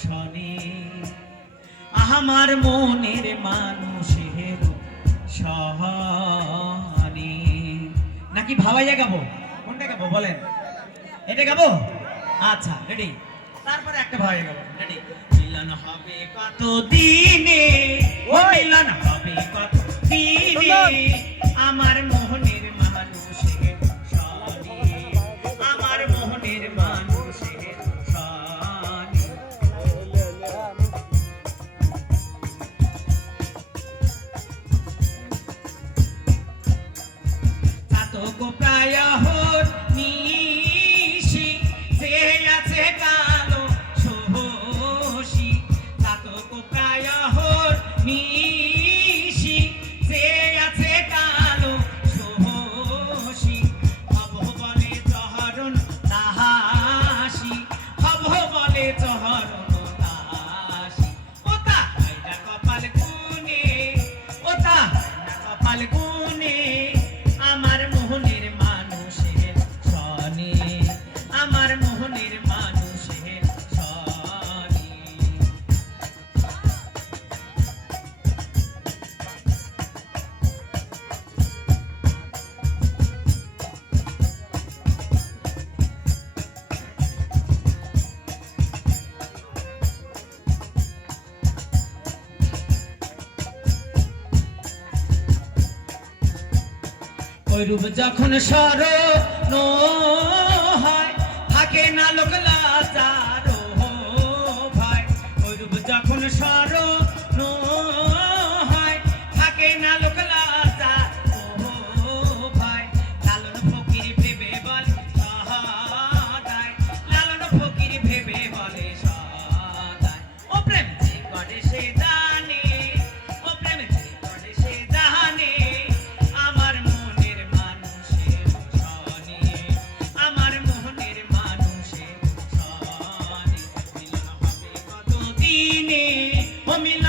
শনি আমার মনের মানুষের সহনি। নাকি ভাবাইয়া গাবো? কোনটা গাবো বলেন? এটা গাবো? আচ্ছা রেডি তারপরে একটা ভাবাইয়া গাবো রেডি মিলন হবে কত দিনে চাতক প্রায় হোর নিশি, যে আছে কালো সোহসি চাতক প্রায় হোর নিশি, যে আছে কালো সোহসি। হব বলে চহরণ তাহাসি, হব বলে চহরণ তাহাসি। ওতা কপাল গুনে ওতা কপাল গুনে ওইরূপ যখন সর মানুষের